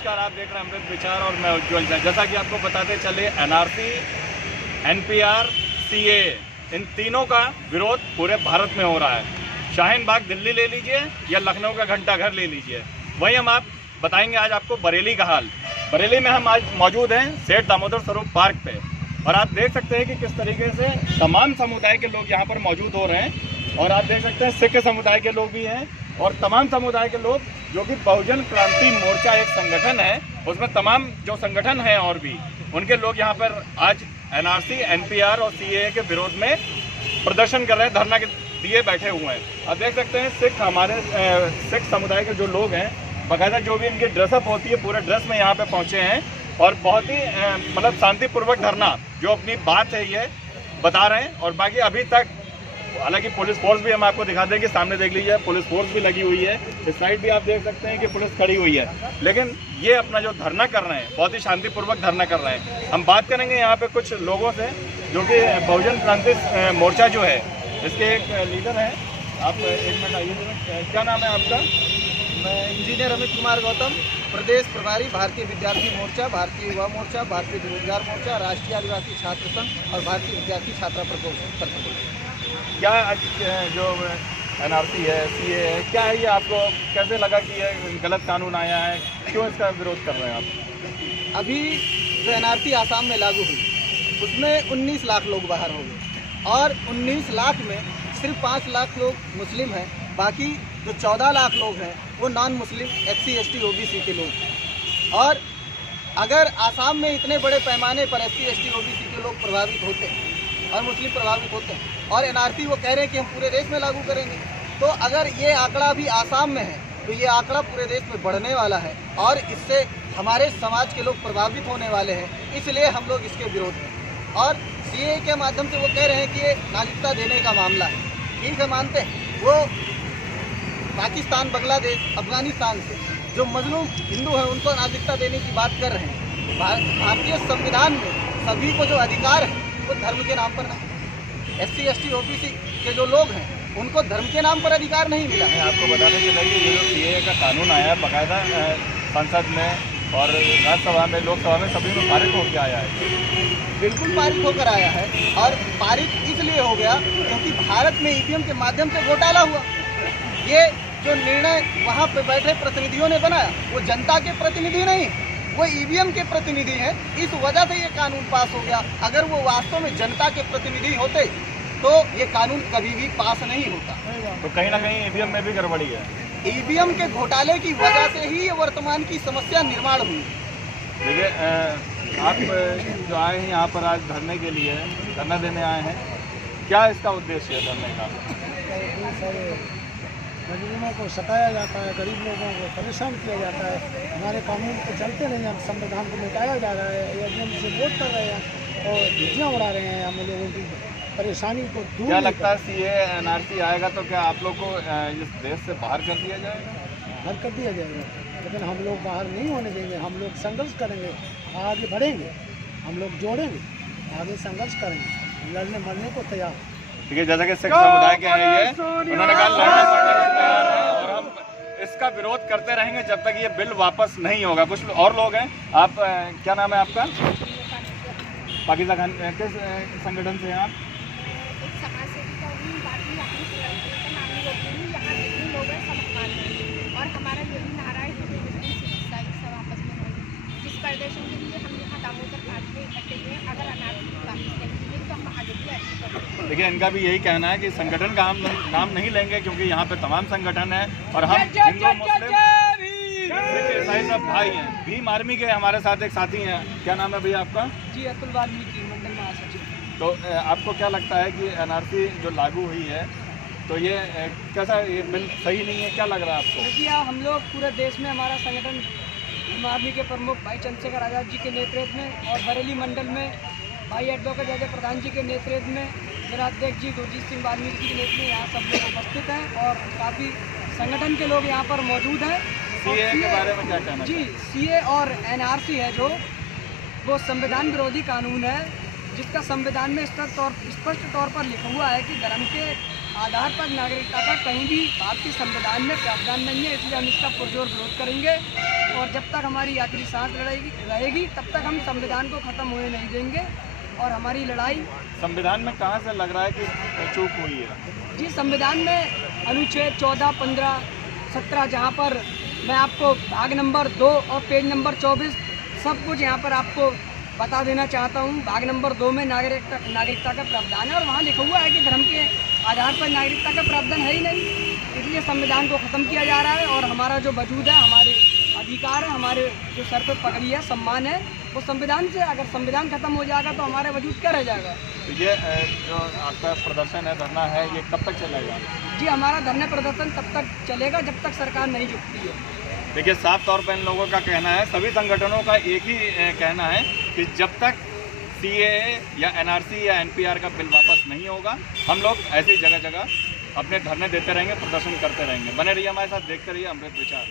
नमस्कार, आप देख रहे हैं अमृत विचार और मैं उज्ज्वल झा। जैसा कि आपको बताते चले, एनआरसी, एनपीआर, सीएए, इन तीनों का विरोध पूरे भारत में हो रहा है। शाहीन बाग दिल्ली ले लीजिए या लखनऊ का घंटाघर ले लीजिए, वहीं हम आप बताएंगे आज आपको बरेली का हाल। बरेली में हम आज मौजूद हैं सेठ दामोदर स्वरूप पार्क पे, और आप देख सकते हैं कि किस तरीके से तमाम समुदाय के लोग यहाँ पर मौजूद हो रहे हैं। और आप देख सकते हैं सिख समुदाय के लोग भी हैं और तमाम समुदाय के लोग, जो कि बहुजन क्रांति मोर्चा एक संगठन है, उसमें तमाम जो संगठन हैं और भी उनके लोग यहाँ पर आज एनआरसी, एनपीआर और सीएए के विरोध में प्रदर्शन कर रहे हैं, धरना के दिए बैठे हुए हैं। आप देख सकते हैं सिख, हमारे सिख समुदाय के जो लोग हैं, बाकायदा जो भी इनकी ड्रेसअप होती है पूरे ड्रेस में यहाँ पे पहुँचे हैं और बहुत ही मतलब शांतिपूर्वक धरना जो अपनी बात है ये बता रहे हैं। और बाकी अभी तक हालांकि पुलिस फोर्स भी हम आपको दिखा देंगे, सामने देख लीजिए पुलिस फोर्स भी लगी हुई है, इस साइड भी आप देख सकते हैं कि पुलिस खड़ी हुई है। लेकिन ये अपना जो धरना कर रहे हैं बहुत ही शांतिपूर्वक धरना कर रहे हैं। हम बात करेंगे यहाँ पे कुछ लोगों से जो कि बहुजन क्रांति मोर्चा जो है इसके एक लीडर हैं। आप एक मिनट आइए, क्या नाम है आपका? मैं इंजीनियर अमित कुमार गौतम, प्रदेश प्रभारी भारतीय विद्यार्थी मोर्चा, भारतीय युवा मोर्चा, भारतीय बेरोजगार मोर्चा, राष्ट्रीय आदिवासी छात्र संघ और भारतीय विद्यार्थी छात्रा प्रकोष्ठ। क्या आज जो एनआरसी है, सीए है, क्या है ये? आपको कैसे लगा कि ये गलत कानून आया है? क्यों इसका विरोध कर रहे हैं आप? अभी जो एनआरसी आसाम में लागू हुई उसमें 19 लाख लोग बाहर हो गए और 19 लाख में सिर्फ 5 लाख लोग मुस्लिम हैं, बाकी जो 14 लाख लोग हैं वो non Muslim SC ST OBC के लोग। और अगर आसाम में इतने बड़े पैमाने पर SC ST OBC के लोग प्रभावित होते हैं और मुस्लिम प्रभावित होते हैं और एनआरसी वो कह रहे हैं कि हम पूरे देश में लागू करेंगे, तो अगर ये आंकड़ा भी आसाम में है तो ये आंकड़ा पूरे देश में बढ़ने वाला है और इससे हमारे समाज के लोग प्रभावित होने वाले हैं। इसलिए हम लोग इसके विरोध में, और सीए के माध्यम से वो कह रहे हैं कि ये नागरिकता देने का मामला है। ठीक है, मानते हैं। वो पाकिस्तान, बांग्लादेश, अफगानिस्तान से जो मजलूम हिंदू हैं उनको नागरिकता देने की बात कर रहे हैं। भारतीय संविधान में सभी को जो अधिकार है वो धर्म के नाम पर नहीं, SC ST OBC के जो लोग हैं उनको धर्म के नाम पर अधिकार नहीं मिला है। आपको बताने के लिए ये जो सीए का कानून आया है बाकायदा संसद में और राज्यसभा में, लोकसभा में सभी में पारित होकर आया है। बिल्कुल पारित होकर आया है, और पारित इसलिए हो गया क्योंकि भारत में EVM के माध्यम से घोटाला हुआ। ये जो निर्णय वहाँ पे बैठे प्रतिनिधियों ने बनाया वो जनता के प्रतिनिधि नहीं, वो EVM के प्रतिनिधि हैं। इस वजह से ये कानून पास हो गया। अगर वो वास्तव में जनता के प्रतिनिधि होते तो ये कानून कभी भी पास नहीं होता। तो कहीं ना कहीं EVM में भी गड़बड़ी है। EVM के घोटाले की वजह से ही ये वर्तमान की समस्या निर्माण हुई। देखिए, आप जो आए हैं यहाँ पर आज धरने के लिए, धरना देने आए हैं, क्या इसका उद्देश्य है धरने का? मजलूमों को सताया जाता है, गरीब लोगों को परेशान किया जाता है, हमारे कानून को चलते नहीं हैं, संविधान को मिटाया जा रहा है, EVM से वोट कर रहे हैं और धज्जियाँ उड़ा रहे हैं हम लोगों की परेशानी को दूर। क्या लगता है सीए एनआरसी आएगा तो क्या आप लोग को इस देश से बाहर कर दिया जाएगा? बाहर कर दिया जाएगा, लेकिन हम लोग बाहर नहीं होने देंगे। हम लोग संघर्ष करेंगे, आगे बढ़ेंगे, हम लोग जोड़ेंगे, आगे संघर्ष करेंगे, लड़ने मरने को तैयार। ठीक है, जैसा कि सिख समुदाय के हैं ये, उन्होंने कहा लड़ने मरने को तैयार है और हम इसका विरोध करते रहेंगे जब तक ये बिल वापस नहीं होगा। कुछ और लोग हैं। आप क्या नाम है आपका? पाकिस्तान किस संगठन से हैं आप? और हमारा यही नारा है कि सब आपस में होगी। जिस प्रदर्शन के लिए हम यहाँ दामोदर घाट पे इकट्ठे हुए हैं, अगर एनआरसी वापस करेंगे तो हम आगे भी ऐसे करेंगे। देखिए, इनका भी यही कहना है कि संगठन का हम नाम नहीं लेंगे क्योंकि यहाँ पे तमाम संगठन है और हम हिंदू, मुस्लिम, सिख, ईसाई सब भाई हैं। भीम आर्मी के हमारे साथ एक साथी हैं। क्या नाम है भैया आपका? जी, अतुल वाल्मीकि, मंडल महासचिव। तो आपको क्या लगता है कि एनआरसी जो लागू हुई है तो ये कैसा, ये बिल सही नहीं है? क्या लग रहा है आपको? देखिए, हम लोग पूरे देश में हमारा संगठन भीम आर्मी के प्रमुख भाई चंद्रशेखर आज़ाद जी के नेतृत्व में और बरेली मंडल में भाई एडवोकेट अजय प्रधान जी के नेतृत्व में, मेरा अध्यक्ष जी गुरजीत सिंह वाल्मीकि जी के नेतृत्व में यहाँ सब लोग उपस्थित हैं और काफ़ी संगठन के लोग यहाँ पर मौजूद हैं। सीए के बारे में क्या कहना? जी, सीए और एनआरसी है जो वो संविधान विरोधी कानून है, जिसका संविधान में स्पष्ट तौर पर लिखा हुआ है कि धर्म के आधार पर नागरिकता का कहीं भी भारतीय संविधान में प्रावधान नहीं है, इसलिए हम इसका पुरजोर विरोध करेंगे। और जब तक हमारी आखिरी सांस रहेगी तब तक हम संविधान को ख़त्म होने नहीं देंगे। और हमारी लड़ाई संविधान में कहाँ से लग रहा है कि चूक हुई है? जी, संविधान में अनुच्छेद 14, 15, 17 जहाँ पर मैं आपको भाग नंबर 2 और पेज नंबर 24 सब कुछ यहाँ पर आपको बता देना चाहता हूँ। भाग नंबर 2 में नागरिकता का प्रावधान है और वहाँ लिखा हुआ है कि धर्म के आधार पर नागरिकता का प्रावधान है ही नहीं, इसलिए संविधान को ख़त्म किया जा रहा है। और हमारा जो वजूद है, हमारे अधिकार है, हमारे जो सर पे पगड़ी है, सम्मान है, वो संविधान से, अगर संविधान खत्म हो जाएगा तो हमारा वजूद क्या रह जाएगा। तो ये जो आपका प्रदर्शन है, धरना है, ये कब तक चलेगा? जी, हमारा धरना प्रदर्शन तब तक चलेगा जब तक सरकार नहीं झुकती है। देखिए, साफ तौर पर इन लोगों का कहना है, सभी संगठनों का एक ही कहना है कि जब तक CAA या NRC या NPR का बिल वापस नहीं होगा, हम लोग ऐसी जगह जगह अपने धरने देते रहेंगे, प्रदर्शन करते रहेंगे। बने रहिए हमारे साथ, देखते रहिए अमृत विचार।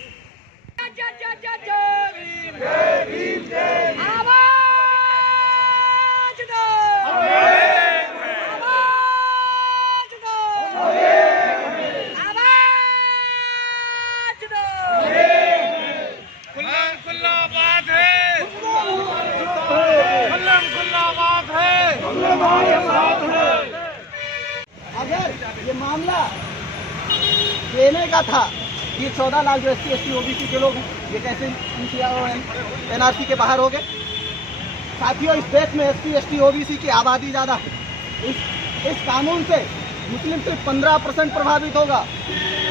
अगर ये मामला देने का था, ये 14 लाख जो SC ST OBC के लोग हैं, ये कैसे NRC के बाहर हो गए? साथियों, इस देश में SC ST OBC की आबादी ज़्यादा है। इस कानून से मुस्लिम सिर्फ 15% प्रभावित होगा,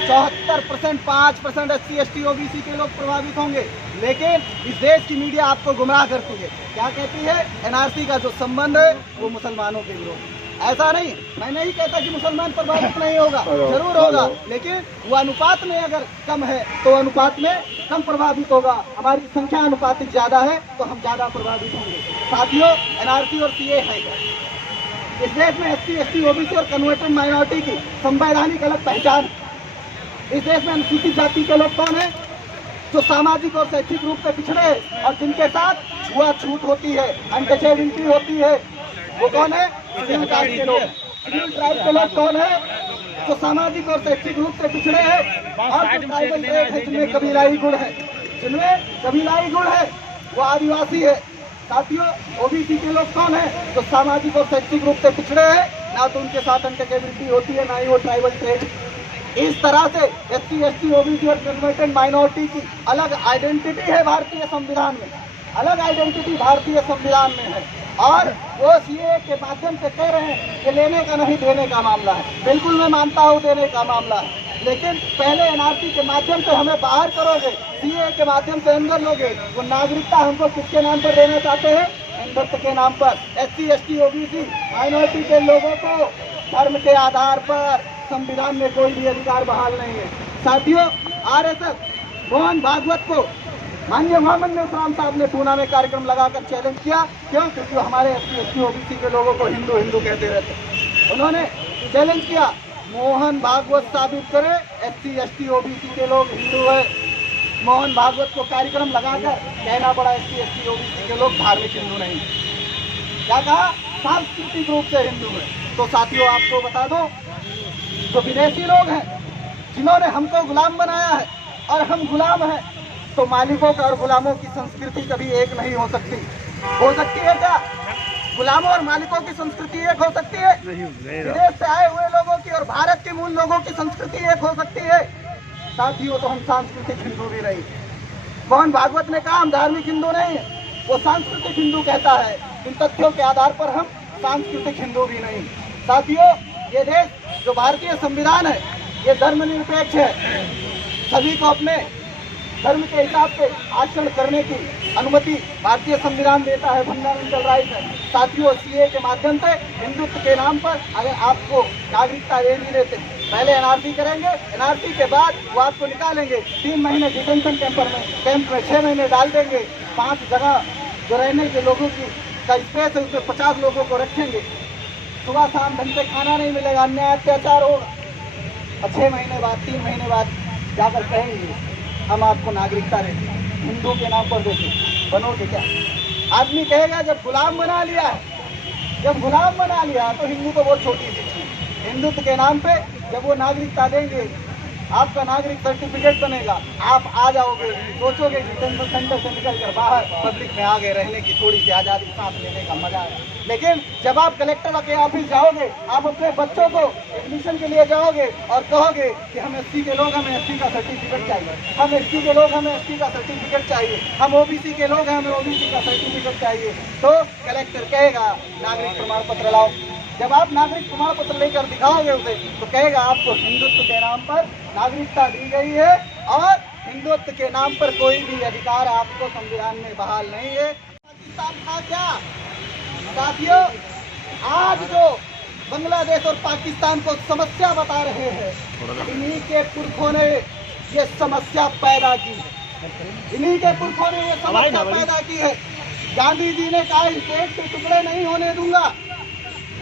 74%, 5% SC ST OBC के लोग प्रभावित होंगे। लेकिन इस देश की मीडिया आपको गुमराह करती है। क्या कहती है? NRC का जो संबंध है वो मुसलमानों के विरोध। ऐसा नहीं, मैं नहीं कहता कि मुसलमान प्रभावित नहीं होगा, जरूर होगा, लेकिन वो अनुपात में अगर कम है तो अनुपात में कम प्रभावित होगा। हमारी संख्या अनुपातिक ज़्यादा है तो हम ज़्यादा प्रभावित होंगे। साथियों, NRC और CAA है क्या? इस देश में SC ST OBC और कन्वर्टेड माइनॉरिटी की संवैधानिक अलग पहचान है। इस देश में अनुसूचित जाति के लोग कौन है? जो सामाजिक और शैक्षिक रूप से पिछड़े हैं और जिनके साथ छुआछूत होती है, अनटचेबिलिटी होती है, वो कौन है? शेड्यूल कास्ट के लोग। शेड्यूल ट्राइब के लोग कौन है? जो सामाजिक और शैक्षिक रूप से पिछड़े हैं और जो ट्राइबल ट्रेड है, जिनमें कबीलाई गुण है, वो आदिवासी है। साथियों, OBC के लोग कौन है? जो सामाजिक और शैक्षिक रूप से पिछड़े हैं, ना तो उनके साथ अनटचेबिलिटी होती है, ना ही वो ट्राइबल ट्रेड। इस तरह से SC ST OBC और कन्वर्टेड माइनॉरिटी की अलग आइडेंटिटी है भारतीय संविधान में, अलग आइडेंटिटी भारतीय संविधान में है। और वो CAA के माध्यम से कह रहे हैं कि लेने का नहीं देने का मामला है। बिल्कुल मैं मानता हूँ देने का मामला है, लेकिन पहले NRC के माध्यम से हमें बाहर करोगे, CAA के माध्यम से अंदर लोगे। वो नागरिकता हमको किसके नाम पर देना चाहते हैं? हिंदुत्व के नाम पर। SC ST OBC माइनॉरिटी के लोगों को धर्म के आधार पर संविधान में कोई भी अधिकार बहाल नहीं है। साथियों, RSS मोहन भागवत को माननीय मोहम्मद इस्लाम साहब ने पूना में कार्यक्रम लगाकर चैलेंज किया। क्यों? क्योंकि हमारे SC ST OBC के लोगों को हिंदू हिंदू कहते रहते। उन्होंने चैलेंज किया, मोहन भागवत साबित करे SC ST OBC के लोग हिंदू है। मोहन भागवत को कार्यक्रम लगाकर कहना पड़ा SC ST OBC के लोग धार्मिक हिंदू नहीं। क्या कहा? सांस्कृतिक रूप से हिंदू है। तो साथियों, आपको बता दो, जो विदेशी लोग हैं जिन्होंने हमको गुलाम बनाया है और हम गुलाम हैं, तो मालिकों का और गुलामों की संस्कृति कभी एक नहीं हो सकती। हो सकती है क्या? गुलामों और मालिकों की संस्कृति एक हो सकती है? विदेश से आए हुए लोगों की और भारत के मूल लोगों की संस्कृति एक हो सकती है? साथियों, तो हम सांस्कृतिक हिंदू भी नहीं। मोहन भागवत ने कहा हम धार्मिक हिंदू नहीं है, वो सांस्कृतिक हिंदू कहता है। इन तथ्यों के आधार पर हम सांस्कृतिक हिंदू भी नहीं। साथियों, ये देश जो भारतीय संविधान है, ये धर्मनिरपेक्ष है। सभी को अपने धर्म के हिसाब से आचरण करने की अनुमति भारतीय संविधान देता है, फंडामेंटल राइट है। साथियों, CAA के माध्यम से हिंदुत्व के नाम पर अगर आपको नागरिकता दे नहीं देते, पहले NRC करेंगे, NRC के बाद वो आपको निकालेंगे, 3 महीने डिटेंशन कैंप में 6 महीने डाल देंगे। 5 जगह जो रहने के लोगों की का स्पेस है, उसमें 50 लोगों को रखेंगे। सुबह शाम ढंग से खाना नहीं मिलेगा, अन्याय अत्याचार होगा। और 6 महीने बाद, 3 महीने बाद जाकर कहेंगे हम आपको नागरिकता देते हैं, हिंदू के नाम पर देते, बनोगे क्या? आदमी कहेगा जब गुलाम बना लिया तो हिंदू तो बहुत छोटी सी चीज। हिंदुत्व के नाम पे जब वो नागरिकता देंगे, आपका नागरिक सर्टिफिकेट बनेगा, आप आ जाओगे, सोचोगे डिटेंशन सेंटर से निकल कर बाहर पब्लिक में आ गए, रहने की थोड़ी सी आज़ादी, सांस लेने का मजा है। लेकिन जब आप कलेक्टर के ऑफिस जाओगे, आप अपने बच्चों को एडमिशन के लिए जाओगे और कहोगे कि हम एससी के लोग, हमें एससी का सर्टिफिकेट चाहिए, हम एसटी के लोग, हमें एसटी का सर्टिफिकेट चाहिए, हम ओबीसी के लोग हैं, हमें ओबीसी का सर्टिफिकेट चाहिए, तो कलेक्टर कहेगा नागरिक प्रमाण पत्र लाओ। जब आप नागरिक प्रमाण पत्र लेकर दिखाओगे उसे, तो कहेगा आपको हिंदुत्व के नाम पर नागरिकता दी गई है और हिंदुत्व के नाम पर कोई भी अधिकार आपको संविधान में बहाल नहीं है। पाकिस्तान था क्या साथियों? आज जो बांग्लादेश और पाकिस्तान को समस्या बता रहे हैं, इन्हीं के पुरखों ने ये समस्या पैदा की है, इन्हीं के पुरखों ने ये समस्या पैदा की है। गांधी जी ने कहा इस देश के टुकड़े नहीं होने दूंगा,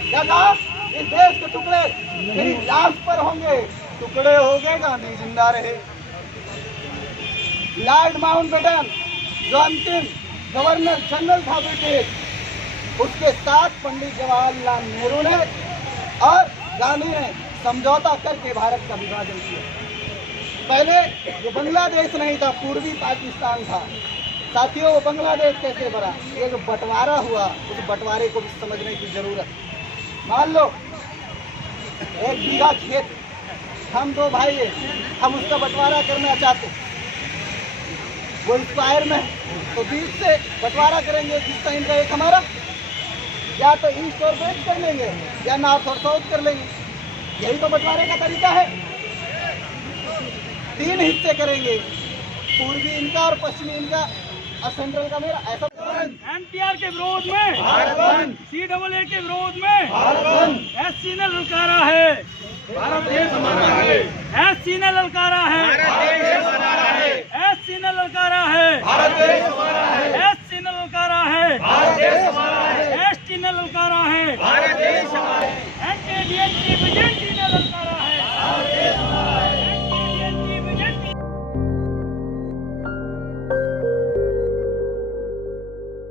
क्या कहा? इस देश के टुकड़े मेरी लाश पर होंगे, टुकड़े हो गए, गांधी जिंदा रहे। लॉर्ड माउंटबेटन जो अंतिम गवर्नर जनरल था ब्रिटिश, उसके साथ पंडित जवाहरलाल नेहरू ने और गांधी ने समझौता करके भारत का विभाजन किया। पहले ये बांग्लादेश नहीं था, पूर्वी पाकिस्तान था। साथियों, वो बांग्लादेश कैसे बना? ये जो बंटवारा हुआ, उस बंटवारे को भी समझने की जरूरत। मान लो 1 बीघा खेत, हम 2 भाई हैं, हम उसका बंटवारा करना चाहते, वो स्क्वायर में, तो 20 से बंटवारा करेंगे, जिसका इनका एक हमारा, या तो ईस्ट और वेस्ट कर लेंगे या नॉर्थ और साउथ कर लेंगे। यही तो बंटवारे का तरीका है। 3 हिस्से करेंगे, पूर्वी इनका और पश्चिमी इनका और सेंट्रल का मेरा। ऐसा एनपीआर के विरोध में भारत बंद, सीएए के विरोध में भारत बंद, एससी ने ललकारा है, भारत देश हमारा है, एससी ने ललकारा है, भारत देश